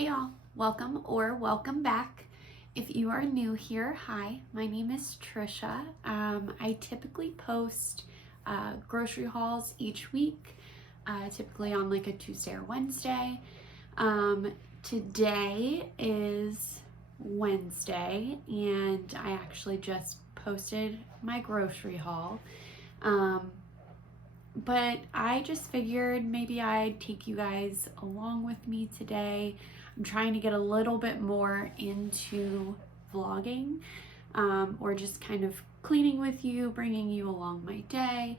Hey y'all, welcome or welcome back. If you are new here, hi, my name is Trisha. I typically post grocery hauls each week, typically on like a Tuesday or Wednesday. Today is Wednesday and I actually just posted my grocery haul. But I just figured maybe I'd take you guys along with me today. I'm trying to get a little bit more into vlogging, or just kind of cleaning with you, bringing you along my day.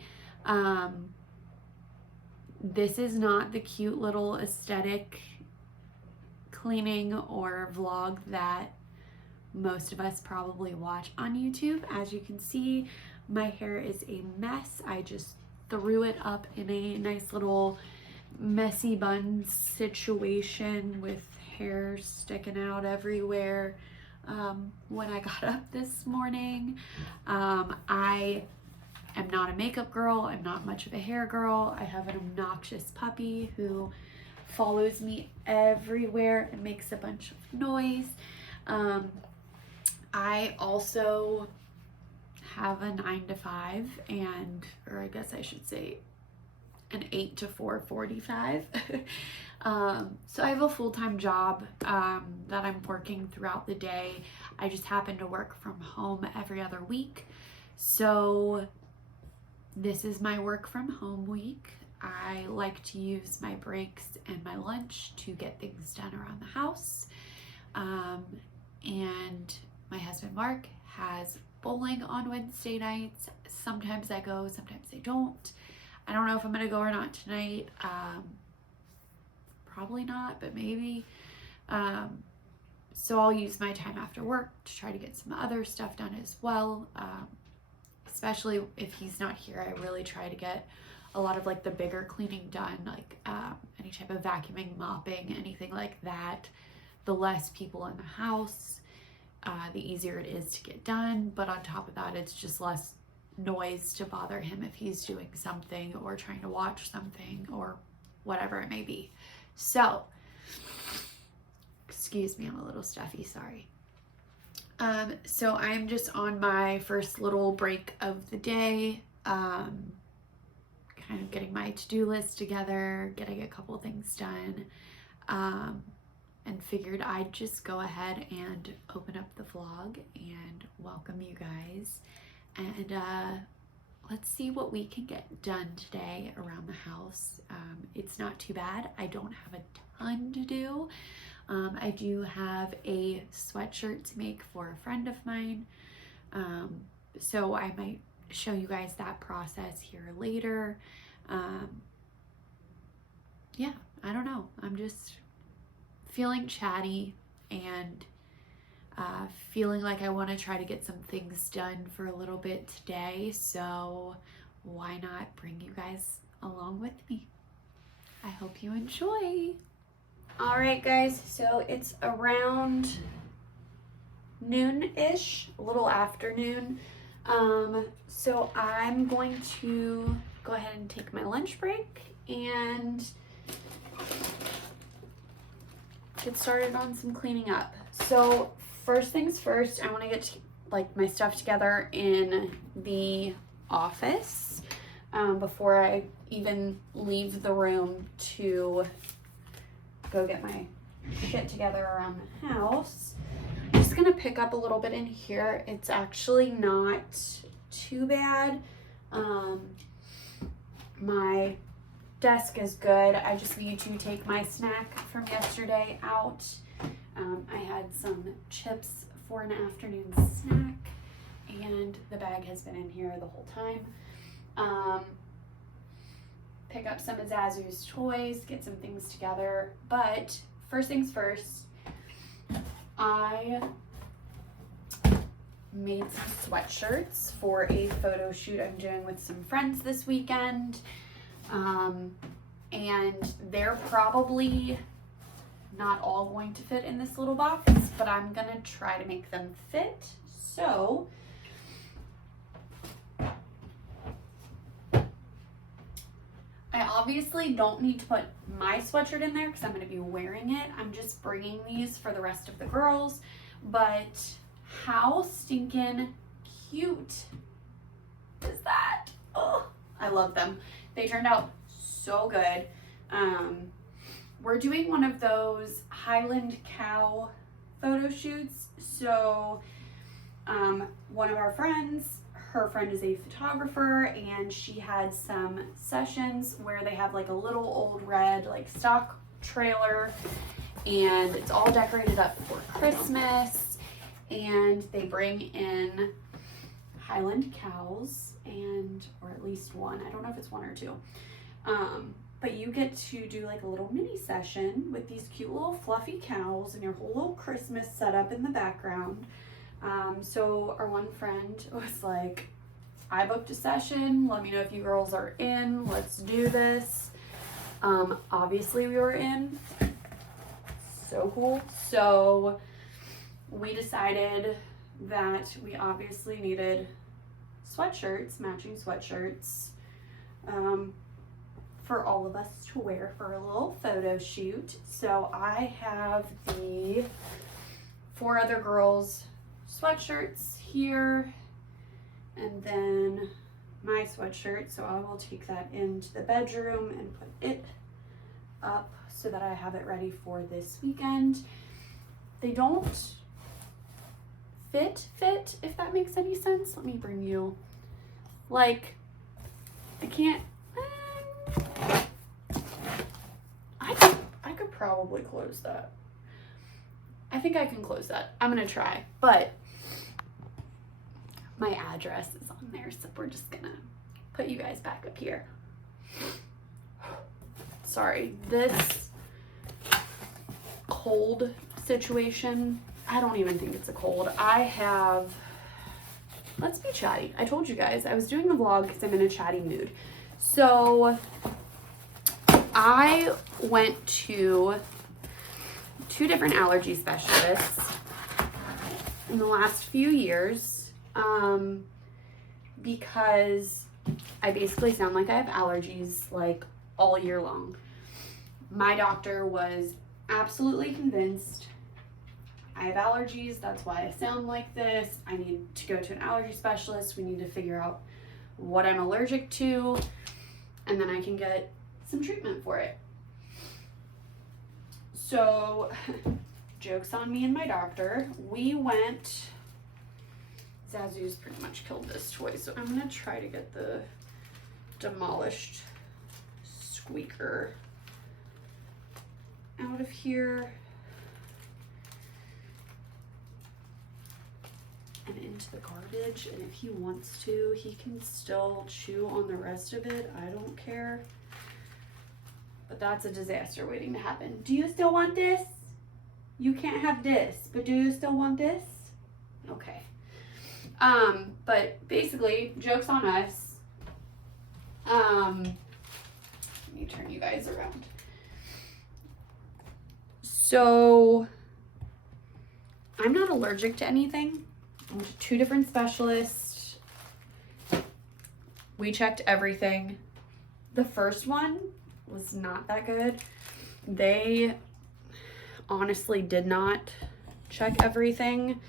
This is not the cute little aesthetic cleaning or vlog that most of us probably watch on YouTube. As you can see, my hair is a mess. I just threw it up in a nice little messy bun situation with hair sticking out everywhere when I got up this morning. I am not a makeup girl. I'm not much of a hair girl. I have an obnoxious puppy who follows me everywhere and makes a bunch of noise. I also have a 9 to 5 or I guess I should say an 8 to 4:45. So I have a full-time job that I'm working throughout the day. I just happen to work from home every other week. So this is my work from home week. I like to use my breaks and my lunch to get things done around the house. And my husband Mark has bowling on Wednesday nights. Sometimes I go, sometimes I don't. I don't know if I'm gonna go or not tonight. Probably not, but maybe. So I'll use my time after work to try to get some other stuff done as well. Especially if he's not here, I really try to get a lot of like the bigger cleaning done, like any type of vacuuming, mopping, anything like that. The less people in the house, the easier it is to get done. But on top of that, it's just less noise to bother him if he's doing something or trying to watch something or whatever it may be. So, excuse me, I'm a little stuffy, sorry. So I'm just on my first little break of the day, kind of getting my to-do list together, getting a couple things done. And figured I'd just go ahead and open up the vlog and welcome you guys. And let's see what we can get done today around the house. It's not too bad. I don't have a ton to do. I do have a sweatshirt to make for a friend of mine. So I might show you guys that process here later. Yeah, I don't know. I'm just feeling chatty and feeling like I want to try to get some things done for a little bit today. So why not bring you guys along with me? I hope you enjoy. All right, guys, so it's around noon-ish, a little afternoon. So I'm going to go ahead and take my lunch break and get started on some cleaning up. So first things first, I want to get like my stuff together in the office before I even leave the room to go get my shit together around the house. I'm just gonna pick up a little bit in here. It's actually not too bad. My desk is good. I just need to take my snack from yesterday out. I had some chips for an afternoon snack and the bag has been in here the whole time. Pick up some of Zazu's toys, get some things together. But first things first, I made some sweatshirts for a photo shoot I'm doing with some friends this weekend. And they're probably not all going to fit in this little box, but I'm gonna try to make them fit. So I I obviously don't need to put my sweatshirt in there because I'm going to be wearing it. I'm just bringing these for the rest of the girls. But how stinking cute is that? Oh, I love them. They turned out so good. We're doing one of those Highland cow photo shoots. So one of our friends, her friend is a photographer, and she had some sessions where they have like a little old red like stock trailer, and it's all decorated up for Christmas, and they bring in Highland cows, and or at least one, I don't know if it's one or two, but you get to do like a little mini session with these cute little fluffy cows and your whole little Christmas setup in the background. So our one friend was like, I booked a session, let me know if you girls are in, let's do this. Obviously we were in. So cool. So we decided that we obviously needed sweatshirts, matching sweatshirts, for all of us to wear for a little photo shoot. So I have the 4 other girls' sweatshirts here, and then my sweatshirt. So I will take that into the bedroom and put it up so that I have it ready for this weekend. They don't fit, if that makes any sense. Let me bring you, like, I can't, I could probably close that. I think I can close that. I'm gonna try, but my address is on there, so we're just gonna put you guys back up here. Sorry, this cold situation, I don't even think it's a cold. Let's be chatty. I told you guys, I was doing the vlog because I'm in a chatty mood. So I went to 2 different allergy specialists in the last few years, because I basically sound like I have allergies like all year long. My doctor was absolutely convinced I have allergies, that's why I sound like this. I need to go to an allergy specialist. We need to figure out what I'm allergic to, and then I can get some treatment for it. So, joke's on me and my doctor. We went, Zazu's pretty much killed this toy, so I'm gonna try to get the demolished squeaker out of here and into the garbage. And if he wants to, he can still chew on the rest of it. I don't care. But that's a disaster waiting to happen. Do you still want this? You can't have this, but do you still want this? Okay. But basically, joke's on us. Let me turn you guys around. So, I'm not allergic to anything. I went to 2 different specialists. We checked everything. The first one was not that good. They honestly did not check everything.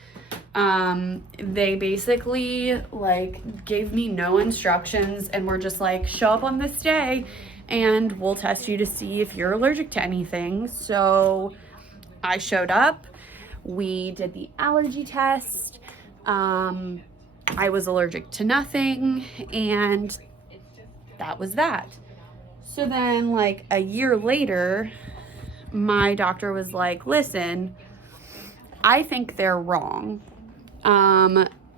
They basically like gave me no instructions and were just like, show up on this day and we'll test you to see if you're allergic to anything. So I showed up, we did the allergy test. I was allergic to nothing, and that was that. So then like a year later, my doctor was like, listen, I think they're wrong.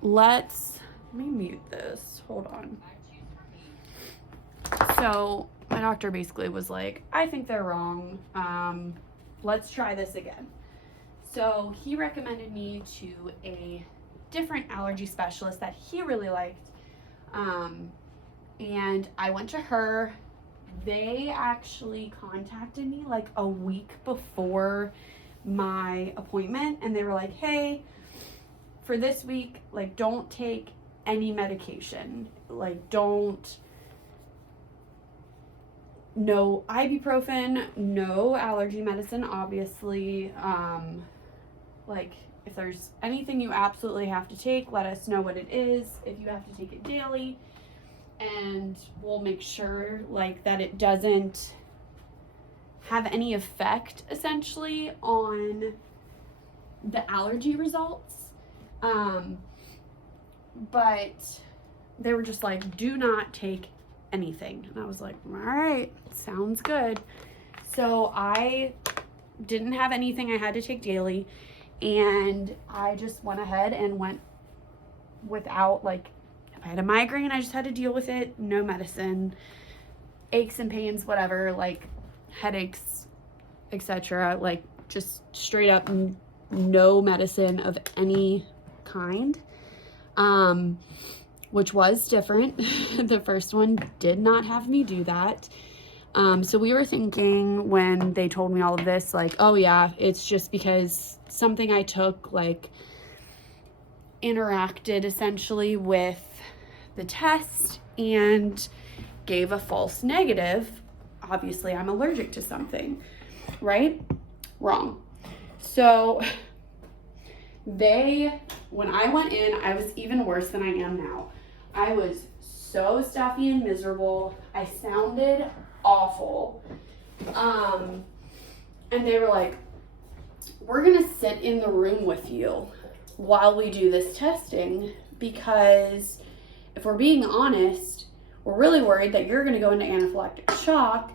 Let me mute this. Hold on. So my doctor basically was like, I think they're wrong. Let's try this again. So he recommended me to a different allergy specialist that he really liked. And I went to her. They actually contacted me like a week before my appointment, and they were like, hey, for this week, like, don't take any medication. Like, don't no ibuprofen, no allergy medicine, obviously. Like, if there's anything you absolutely have to take, let us know what it is, if you have to take it daily, and we'll make sure, like, that it doesn't have any effect, essentially, on the allergy results. But they were just like, do not take anything. And I was like, all right, sounds good. So I didn't have anything I had to take daily, and I just went ahead and went without, like, if I had a migraine, I just had to deal with it, no medicine, aches and pains, whatever, like headaches, etc., like just straight up no medicine of any kind, which was different. The first one did not have me do that. So we were thinking when they told me all of this, like, oh yeah, it's just because something I took, like, interacted essentially with the test and gave a false negative. Obviously, I'm allergic to something, right? Wrong. So when I went in, I was even worse than I am now. I was so stuffy and miserable. I sounded awful. And they were like, we're gonna sit in the room with you while we do this testing, because if we're being honest, we're really worried that you're gonna go into anaphylactic shock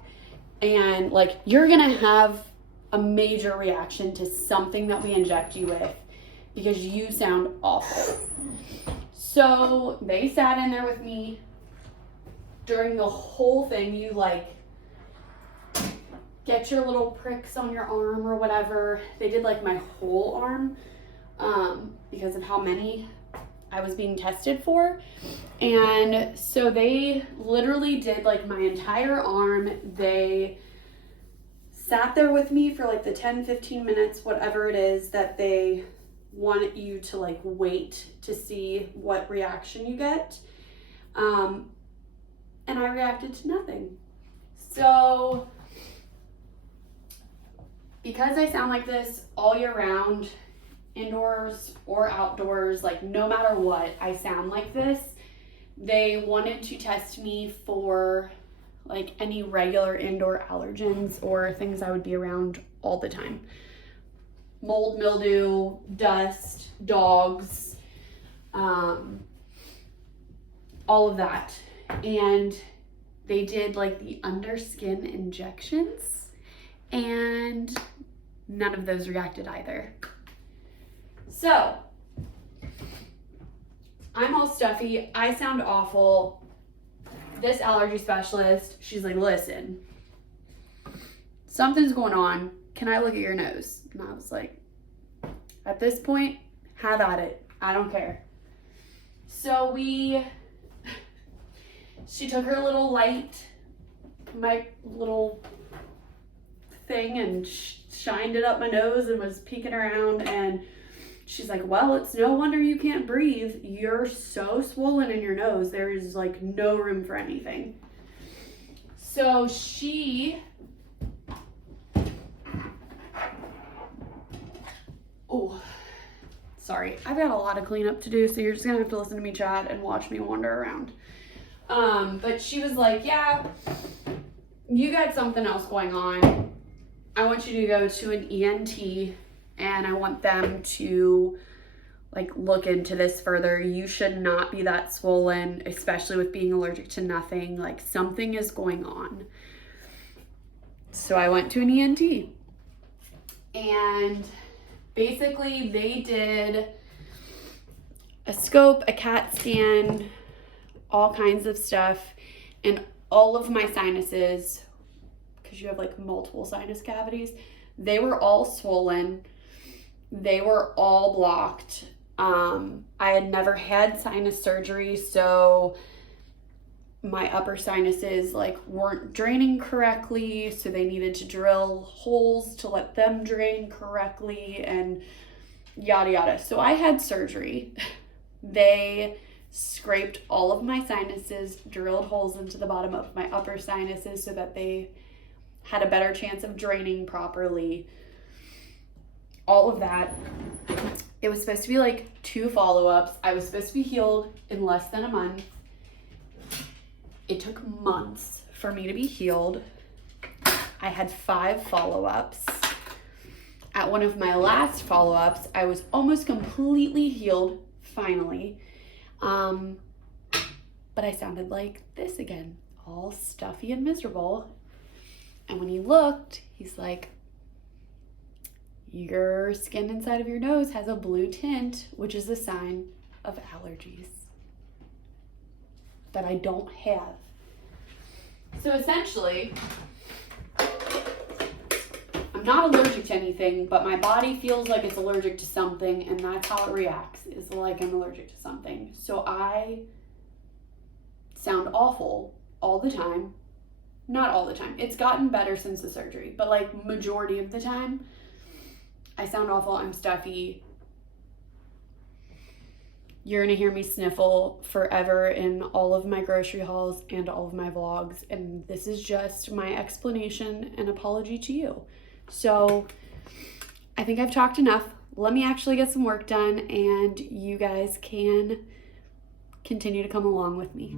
and, like, you're gonna have a major reaction to something that we inject you with because you sound awful. So they sat in there with me during the whole thing. You, like, get your little pricks on your arm or whatever. They did, like, my whole arm because of how many I was being tested for. And so they literally did, like, my entire arm. They sat there with me for, like, the 10-15 minutes, whatever it is that they want you to, like, wait to see what reaction you get. And I reacted to nothing. So because I sound like this all year round, indoors or outdoors, like, no matter what, I sound like this, they wanted to test me for, like, any regular indoor allergens or things I would be around all the time. Mold, mildew, dust, dogs, all of that. And they did, like, the underskin injections, and none of those reacted either. So I'm all stuffy. I sound awful. This allergy specialist, she's like, listen, something's going on. Can I look at your nose? And I was like, at this point, have at it. I don't care. So she took her little light, my little thing, and shined it up my nose and was peeking around, and she's like, well, it's no wonder you can't breathe. You're so swollen in your nose. There is, like, no room for anything. So oh, sorry. I've got a lot of cleanup to do, so you're just gonna have to listen to me chat and watch me wander around. But she was like, yeah, you got something else going on. I want you to go to an ENT, and I want them to, like, look into this further. You should not be that swollen, especially with being allergic to nothing. Like, something is going on. So I went to an ENT, and basically they did a scope, a CAT scan, all kinds of stuff, and all of my sinuses, because you have, like, multiple sinus cavities, they were all swollen. They were all blocked. I had never had sinus surgery, so my upper sinuses, like, weren't draining correctly, so they needed to drill holes to let them drain correctly, and yada yada. So I had surgery. They scraped all of my sinuses, drilled holes into the bottom of my upper sinuses so that they had a better chance of draining properly. All of that. It was supposed to be like 2 follow-ups. I was supposed to be healed in less than a month. It took months for me to be healed. I had 5 follow-ups. At one of my last follow-ups, I was almost completely healed, finally. But I sounded like this again, all stuffy and miserable. And when he looked, he's like, your skin inside of your nose has a blue tint, which is a sign of allergies that I don't have. So essentially, I'm not allergic to anything, but my body feels like it's allergic to something, and that's how it reacts, is like I'm allergic to something. So I sound awful all the time. Not all the time. It's gotten better since the surgery, but like majority of the time, I sound awful. I'm stuffy. You're going to hear me sniffle forever in all of my grocery hauls and all of my vlogs. And this is just my explanation and apology to you. So I think I've talked enough. Let me actually get some work done, and you guys can continue to come along with me.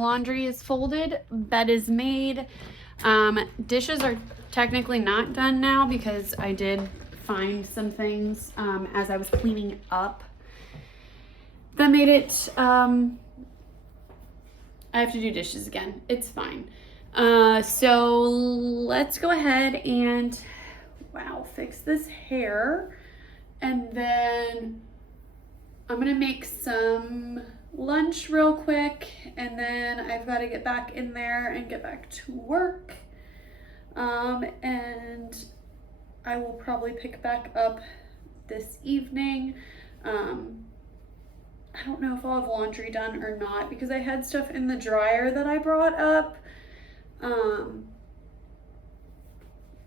laundry is folded, bed is made. Dishes are technically not done now because I did find some things as I was cleaning up that made it, I have to do dishes again. It's fine. So let's go ahead and, wow, fix this hair. And then I'm gonna make some lunch real quick, and then I've got to get back in there and get back to work. And I will probably pick back up this evening. I don't know if I'll have laundry done or not because I had stuff in the dryer that I brought up.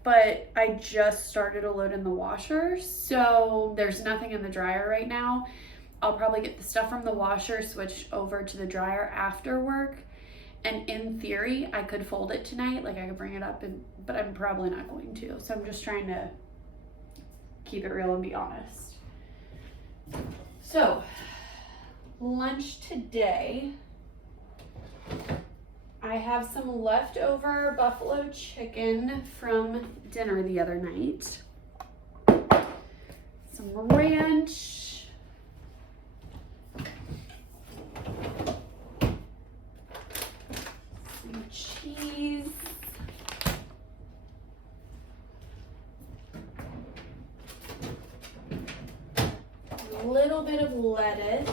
But I just started to load in the washer, so there's nothing in the dryer right now. I'll probably get the stuff from the washer, switch over to the dryer after work. And in theory, I could fold it tonight. Like I could bring it up, but I'm probably not going to. So I'm just trying to keep it real and be honest. So lunch today, I have some leftover buffalo chicken from dinner the other night. Some ranch. Some cheese. A little bit of lettuce.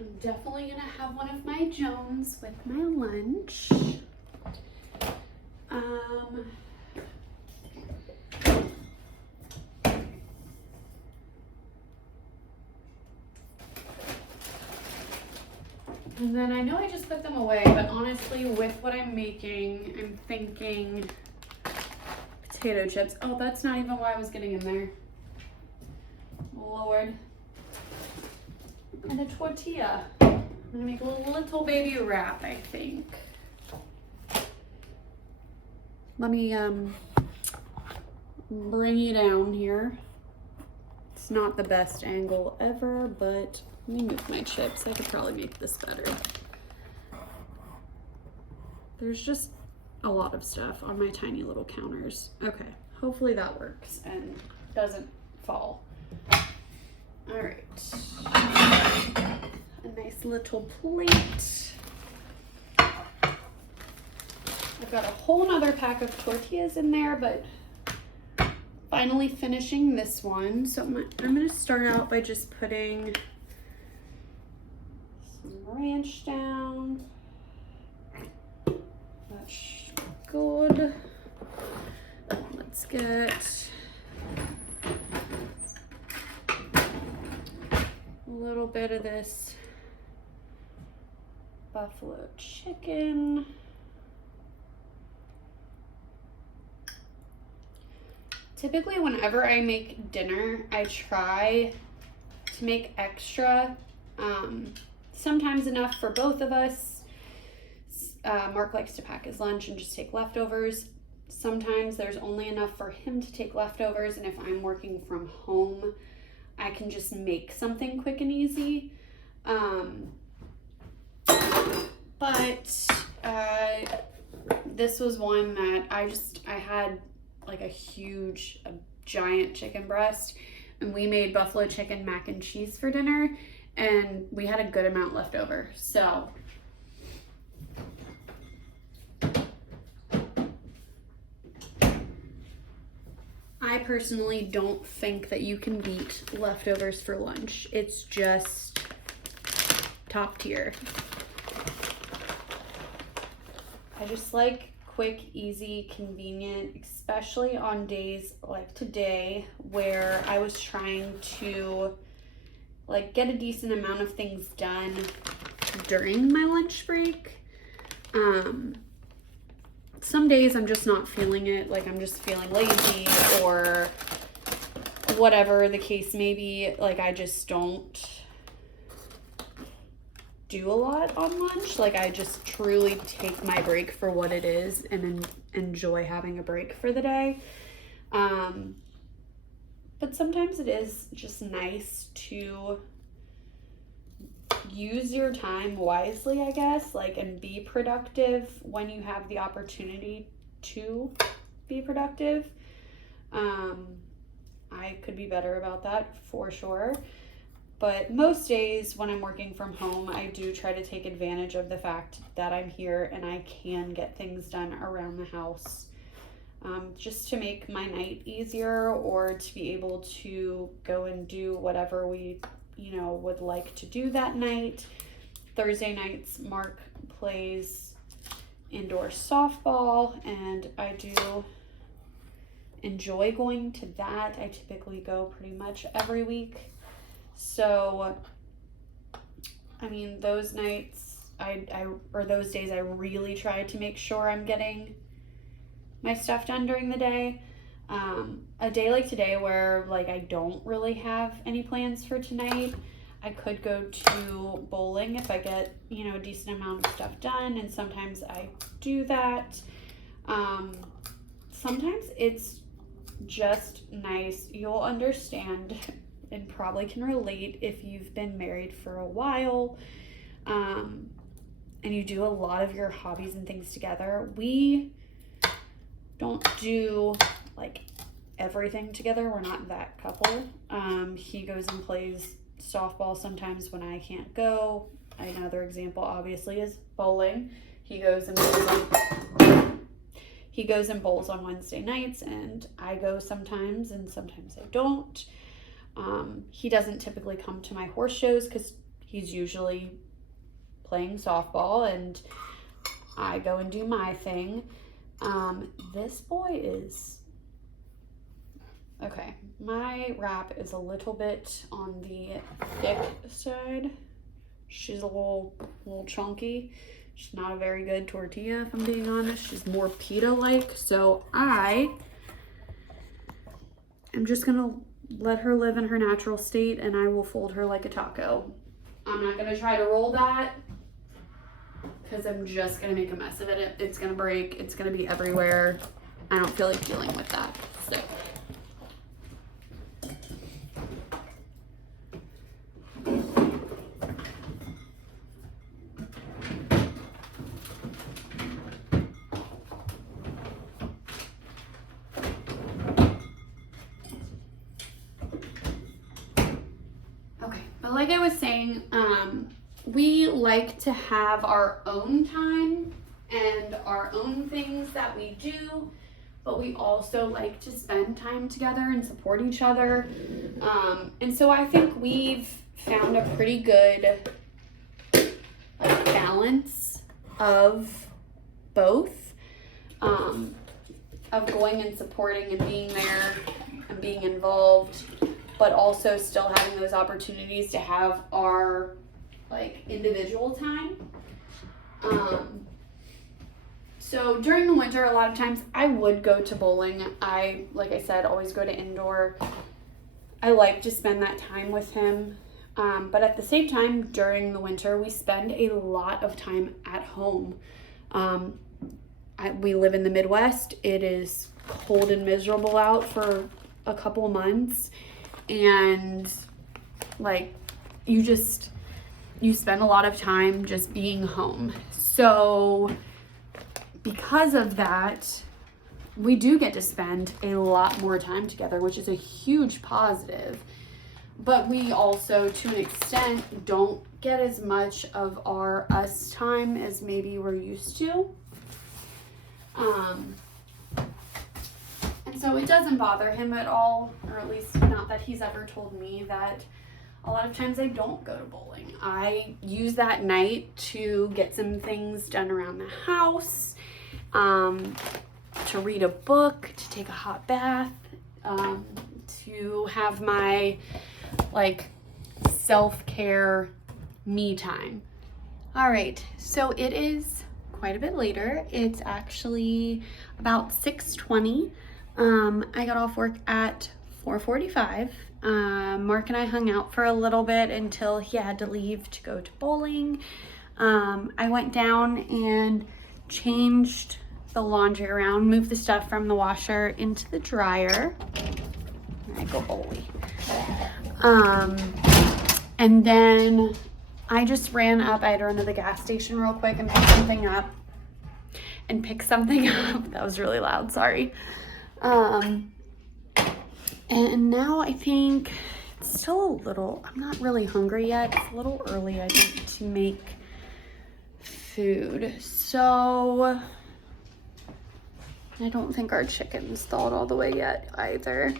I'm definitely gonna have one of my Jones with my lunch. And then I know I just put them away, but honestly, with what I'm making, I'm thinking potato chips. Oh, that's not even why I was getting in there. Lord. And a tortilla. I'm gonna make a little baby wrap, I think. Let me bring you down here. It's not the best angle ever, but let me move my chips. I could probably make this better. There's just a lot of stuff on my tiny little counters. Okay, hopefully that works and doesn't fall. All right, a nice little plate. I've got a whole nother pack of tortillas in there, but finally finishing this one. So I'm gonna start out by just putting some ranch down. That's good. Let's get a little bit of this buffalo chicken. Typically, whenever I make dinner, I try to make extra, sometimes enough for both of us. Mark likes to pack his lunch and just take leftovers. Sometimes there's only enough for him to take leftovers, and if I'm working from home, I can just make something quick and easy. But this was one that I had like a giant chicken breast, and we made buffalo chicken mac and cheese for dinner, and we had a good amount left over. So I personally don't think that you can beat leftovers for lunch. It's just top tier. I just like quick, easy, convenient, especially on days like today where I was trying to like get a decent amount of things done during my lunch break. Some days I'm just not feeling it, like I'm just feeling lazy or whatever the case may be. Like I just don't do a lot on lunch. Like I just truly take my break for what it is and enjoy having a break for the day. But sometimes it is just nice to use your time wisely, I guess, like, and be productive when you have the opportunity to be productive. I could be better about that for sure. But most days when I'm working from home, I do try to take advantage of the fact that I'm here and I can get things done around the house, just to make my night easier, or to be able to go and do whatever we, would like to do that night. Thursday nights, Mark plays indoor softball, and I do enjoy going to that. I typically go pretty much every week. So, I mean, those nights, or those days, I really try to make sure I'm getting my stuff done during the day. A day like today where, like, I don't really have any plans for tonight, I could go to bowling if I get, a decent amount of stuff done, and sometimes I do that. Sometimes it's just nice. You'll understand and probably can relate if you've been married for a while, and you do a lot of your hobbies and things together. We don't do like everything together. We're not that couple. He goes and plays softball sometimes when I can't go. Another example obviously is bowling. He goes and bowls on Wednesday nights, and I go sometimes, and sometimes I don't. He doesn't typically come to my horse shows because he's usually playing softball, and I go and do my thing. This boy is okay. My wrap is a little bit on the thick side. She's a little chunky. She's not a very good tortilla, if I'm being honest. She's more pita-like. So I am just gonna let her live in her natural state, and I will fold her like a taco. I'm not gonna try to roll that because I'm just gonna make a mess of it. It's gonna break. It's gonna be everywhere. I don't feel like dealing with that. So. Like I was saying, we like to have our own time and our own things that we do, but we also like to spend time together and support each other. And so I think we've found a pretty good balance of both, of going and supporting and being there and being involved, but also still having those opportunities to have our individual time. So during the winter, a lot of times I would go to bowling. Like I said, always go to indoor. I like to spend that time with him. But at the same time, during the winter, we spend a lot of time at home. We live in the Midwest. It is cold and miserable out for a couple months. And you spend a lot of time just being home. So because of that, we do get to spend a lot more time together, which is a huge positive. But we also, to an extent, don't get as much of our us time as maybe we're used to. And so it doesn't bother him at all, or at least not that he's ever told me, that a lot of times I don't go to bowling. I use that night to get some things done around the house, to read a book, to take a hot bath, to have my self-care me time. All right, so it is quite a bit later. It's actually about 6:20. I got off work at 4:45. Mark and I hung out for a little bit until he had to leave to go to bowling. I went down and changed the laundry around, moved the stuff from the washer into the dryer. I go bowling. And then I just ran up. I had to run to the gas station real quick and pick something up. That was really loud, sorry. And now I think it's still a little, I'm not really hungry yet. It's a little early, I think, to make food. So I don't think our chicken's thawed all the way yet either.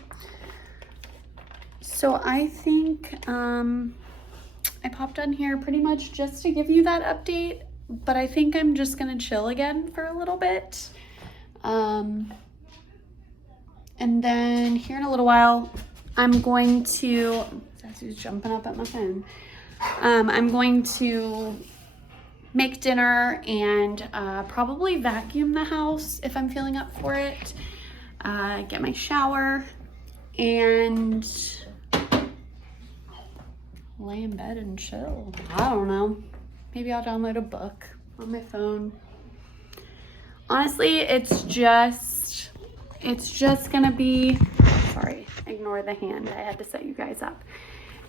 So I think I popped on here pretty much just to give you that update, but I think I'm just gonna chill again for a little bit. And then here in a little while, I'm going to, Sassy's jumping up at my phone. I'm going to make dinner and probably vacuum the house if I'm feeling up for it. Get my shower and lay in bed and chill. I don't know. Maybe I'll download a book on my phone. Honestly, it's just gonna be, sorry, ignore the hand. I had to set you guys up.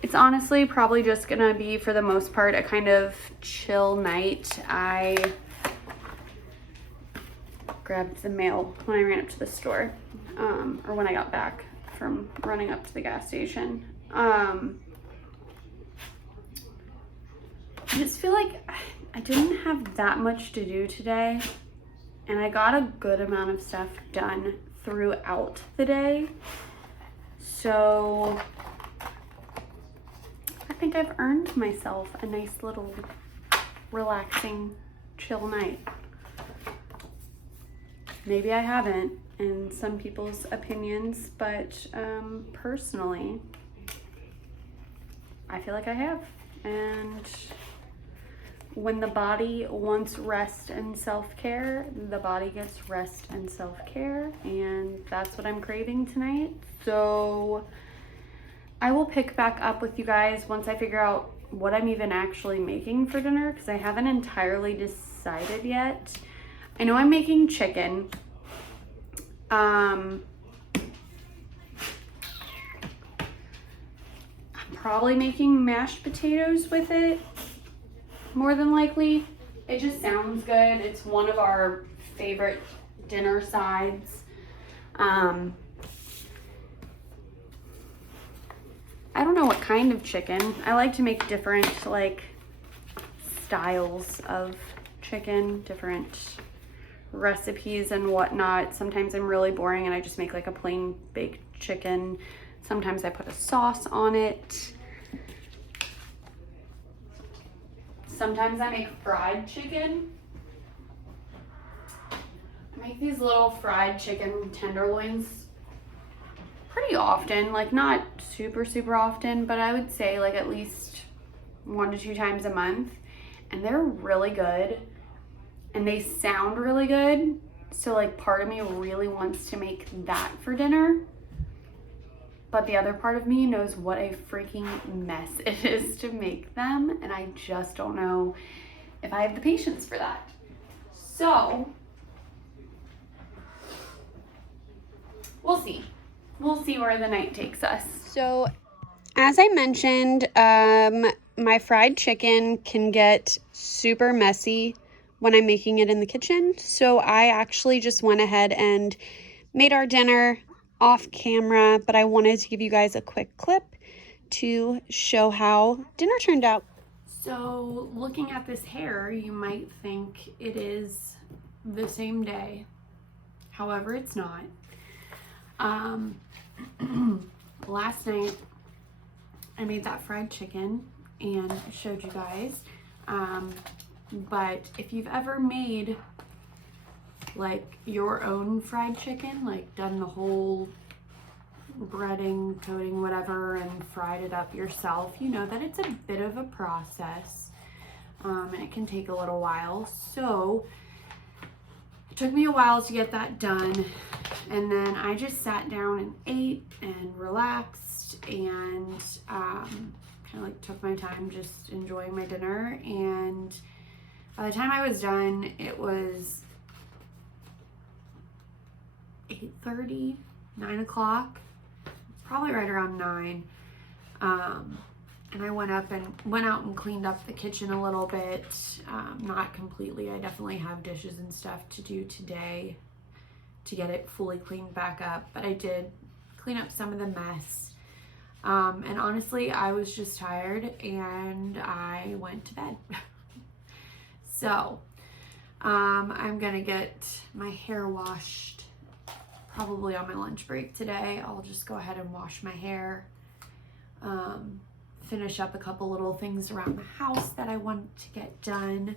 It's honestly probably just gonna be, for the most part, a kind of chill night. I grabbed the mail when I ran up to the store, or when I got back from running up to the gas station. I just feel like I didn't have that much to do today, and I got a good amount of stuff done throughout the day. So I think I've earned myself a nice little relaxing, chill night. Maybe I haven't in some people's opinions, but personally, I feel like I have. And when the body wants rest and self-care, the body gets rest and self-care, and that's what I'm craving tonight. So I will pick back up with you guys once I figure out what I'm even actually making for dinner, because I haven't entirely decided yet. I know I'm making chicken. I'm probably making mashed potatoes with it, more than likely. It just sounds good. It's one of our favorite dinner sides. I don't know what kind of chicken. I like to make different like styles of chicken, different recipes and whatnot. Sometimes I'm really boring and I just make like a plain baked chicken. Sometimes I put a sauce on it. Sometimes I make fried chicken. I make these little fried chicken tenderloins pretty often, like not super often, but I would say like at least 1 to 2 times a month. And they're really good and they sound really good. So like part of me really wants to make that for dinner. But the other part of me knows what a freaking mess it is to make them. And I just don't know if I have the patience for that. So we'll see. We'll see where the night takes us. So as I mentioned, my fried chicken can get super messy when I'm making it in the kitchen. So I actually just went ahead and made our dinner off camera, but I wanted to give you guys a quick clip to show how dinner turned out. So looking at this hair, you might think it is the same day. However, it's not. Last night I made that fried chicken and showed you guys. But if you've ever made like your own fried chicken, like done the whole breading, coating, whatever, and fried it up yourself, you know that it's a bit of a process, and it can take a little while. So it took me a while to get that done, and then I just sat down and ate and relaxed and kind of like took my time just enjoying my dinner. And by the time I was done, it was 8:30, 9 o'clock. It's probably right around 9. And I went out and cleaned up the kitchen a little bit. Not completely. I definitely have dishes and stuff to do today to get it fully cleaned back up. But I did clean up some of the mess. And honestly, I was just tired and I went to bed. So, I'm gonna get my hair washed probably on my lunch break today. I'll just go ahead and wash my hair. Finish up a couple little things around the house that I want to get done.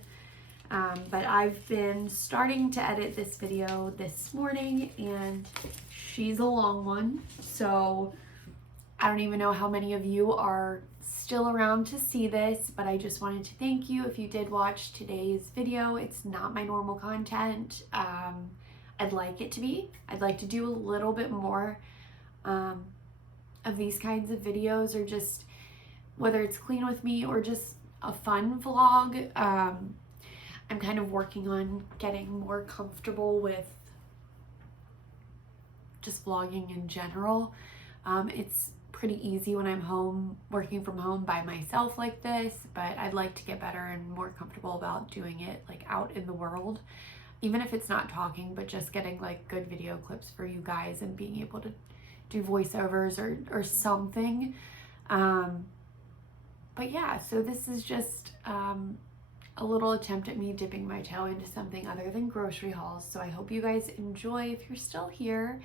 But I've been starting to edit this video this morning and she's a long one. So I don't even know how many of you are still around to see this, but I just wanted to thank you if you did watch today's video. It's not my normal content. I'd like it to be. I'd like to do a little bit more of these kinds of videos, or just whether it's clean with me or just a fun vlog. I'm kind of working on getting more comfortable with just vlogging in general. It's pretty easy when I'm home, working from home by myself like this, but I'd like to get better and more comfortable about doing it like out in the world, even if it's not talking, but just getting like good video clips for you guys and being able to do voiceovers or something. But yeah, so this is just a little attempt at me dipping my toe into something other than grocery hauls. So I hope you guys enjoy if you're still here.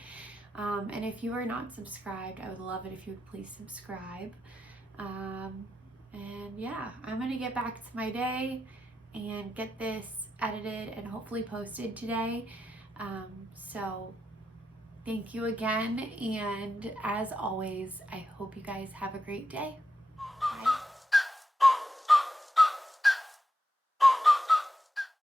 And if you are not subscribed, I would love it if you would please subscribe. And yeah, I'm gonna get back to my day and get this edited and hopefully posted today. So thank you again, and as always, I hope you guys have a great day.